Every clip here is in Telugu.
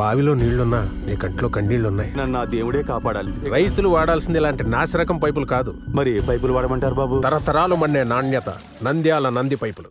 బావిలో నీళ్లున్నా నీ కంట్లో కన్నీళ్లున్నాయి. నన్ను ఆ దేవుడే కాపాడాలి. రైతులు వాడాల్సింది ఇలాంటి నాసిరకం పైపులు కాదు. మరి ఏ పైపులు వాడమంటారు బాబు? తరతరాలు మన్నే నాణ్యత నంద్యాల నంది పైపులు.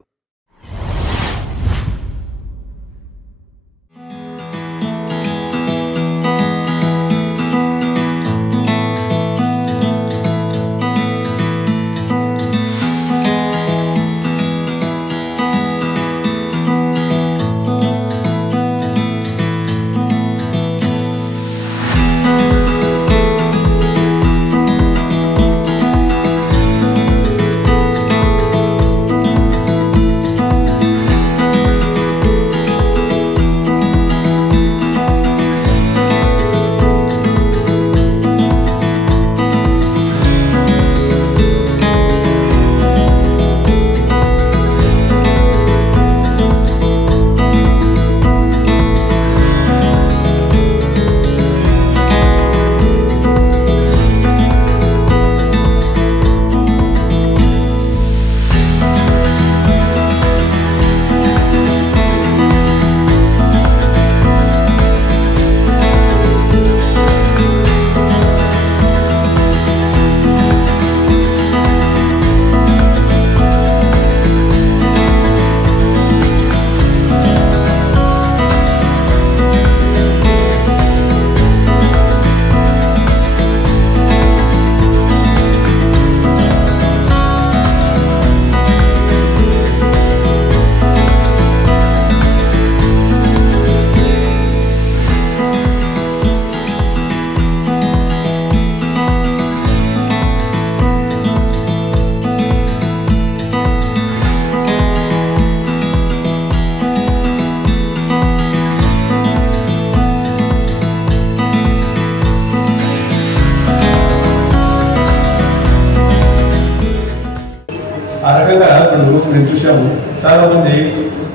ఆ రకంగా ఇప్పుడు మేము చూసాము చాలామంది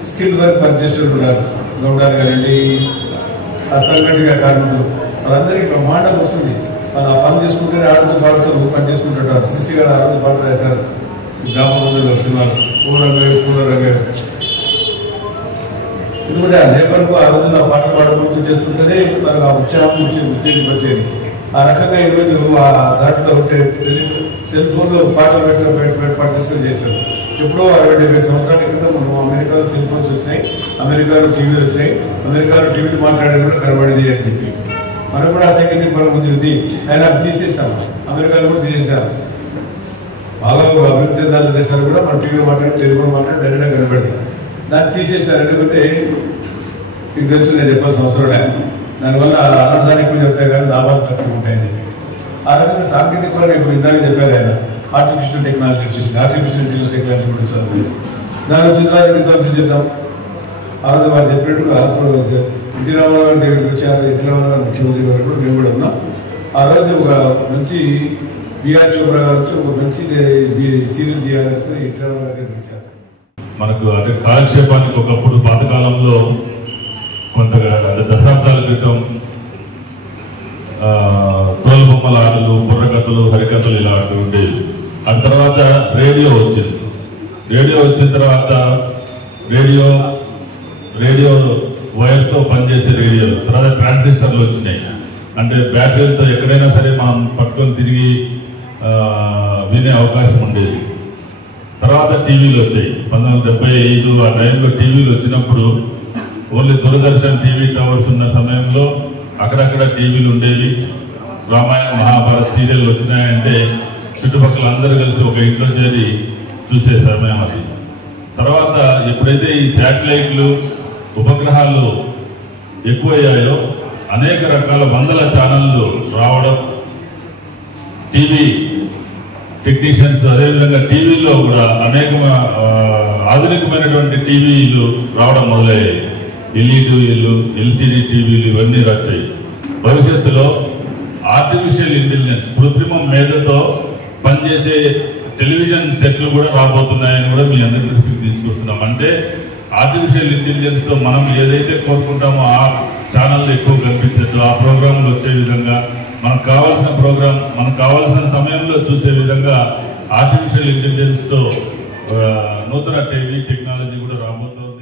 స్కిల్ వర్క్ పనిచేస్తున్నారు ఉన్నారు. గౌడాలు గారండి, అసంఘటిత కార్మికులు వాళ్ళందరికీ బ్రహ్మాండం వస్తుంది. వాళ్ళు ఆ పని చేసుకుంటే ఆడుతూ పాడుతూ పని చేసుకుంటుంటారు. సిసి గారు ఆ రోజు పాట రాశారు గ్రామంలో సినిమాలు పూర్వరంగా. ఎందుకంటే ఆ లేబర్కు ఆ రోజు ఆ పాట పాడుకుంటూ చేస్తుంటేనే మనకు ఆ ఉత్సాహం వచ్చేది. ఆ రకంగా ఈరోజు ఆ దాంట్లో ఉంటే సెల్ ఫోన్లో పాటలు పార్టిసిపేట్ చేశారు. ఎప్పుడో 60-70 సంవత్సరాల క్రితం మనం అమెరికాలో సెల్ ఫోన్స్ వచ్చినాయి, అమెరికాలో టీవీలు వచ్చినాయి, అమెరికాలో టీవీలు మాట్లాడేది కూడా కనబడింది అని చెప్పి మనకు కూడా ఆ సాంకేతిక పరం ఉంది. ఆయన తీసేసాం, అమెరికాలో కూడా తీసేసాం. బాగా అభివృద్ధి చెందాల దేశాలు కూడా మన టీవీలో మాట్లాడి టెలిఫోన్ మాట్లాడి డైరెక్ట్గా కనబడింది. దాన్ని తీసేసారు. ఎందుకంటే మీకు తెలుసు నేను చెప్పాల్సిన అవసరం దానివల్ల అనర్థాలు ఎక్కువ చెప్తాయి కానీ లాభాలు తక్కువ ఉంటాయని చెప్పి ఆ రకంగా సాంకేతిక పరంగా ఇప్పుడు ఇందాక చెప్పారు ఆయన ఆర్టిఫిషియల్ టెక్నాలజీ వచ్చేసి ఆర్టిఫిషియల్ టెక్నాలజీ కూడా చదువు దాని చిత్రాలతో చేద్దాం. ఆ రోజు వారు చెప్పినట్టుగా ఇప్పుడు ఎన్టీ రామారావు గారి దగ్గరికి వచ్చారు. ఎన్టీ రామారావు గారు ముఖ్యమంత్రి గారు కూడా మేము కూడా ఉన్నాం. ఆ రోజు ఒక మంచి బిఆర్ చోప్రా గారు ఒక మంచి సీనియర్ బిఆర్ ఎన్టీ రామారావు గారి దగ్గరికి వచ్చారు. మనకు అంటే కాలక్షేపానికి ఒకప్పుడు పాతకాలంలో కొంతగా దశాబ్దాల క్రితం తోలుబొమ్మల ఆటలు, బుర్రకథలు, హరికథలు ఇలా ఉండేవి. ఆ తర్వాత రేడియో వచ్చింది. రేడియో వచ్చిన తర్వాత రేడియో వైర్తో పనిచేసే రేడియోలు, తర్వాత ట్రాన్సిస్టర్లు వచ్చినాయి. అంటే బ్యాటరీలతో ఎక్కడైనా సరే మనం పట్టుకొని తిరిగి వినే అవకాశం ఉండేది. తర్వాత టీవీలు వచ్చాయి. 1975 ఆ టైంలో టీవీలు వచ్చినప్పుడు ఓన్లీ దూరదర్శన్ టీవీ టవర్స్ ఉన్న సమయంలో అక్కడక్కడ టీవీలు ఉండేవి. రామాయణ మహాభారత సీరియల్ వచ్చినాయంటే చుట్టుపక్కల అందరూ కలిసి ఒక ఇంట్లో చేరి చూసే సమయం అది. తర్వాత ఎప్పుడైతే ఈ శాటిలైట్లు, ఉపగ్రహాలు ఎక్కువయ్యాయో అనేక రకాల వందల ఛానళ్ళు రావడం, టీవీ టెక్నీషియన్స్ అదేవిధంగా టీవీలో కూడా అనేక ఆధునికమైనటువంటి టీవీలు రావడం మొదలయ్యాయి. ఎల్ఈడీలు, ఎల్సిడి టీవీలు ఇవన్నీ వచ్చాయి. భవిష్యత్తులో ఆర్టిఫిషియల్ ఇంటెలిజెన్స్, కృత్రిమ మేధతో పనిచేసే టెలివిజన్ సెట్లు కూడా రాబోతున్నాయని కూడా మీ అందరి దృష్టికి తీసుకొస్తున్నాం. అంటే ఆర్టిఫిషియల్ ఇంటెలిజెన్స్తో మనం ఏదైతే కోరుకుంటామో ఆ ఛానళ్ళు ఎక్కువ కనిపించచ్చు, ఆ ప్రోగ్రాంలు వచ్చే విధంగా, మనకు కావాల్సిన ప్రోగ్రాం మనకు కావాల్సిన సమయంలో చూసే విధంగా ఆర్టిఫిషియల్ ఇంటెలిజెన్స్తో నూతన టీవీ టెక్నాలజీ కూడా రాబోతోంది.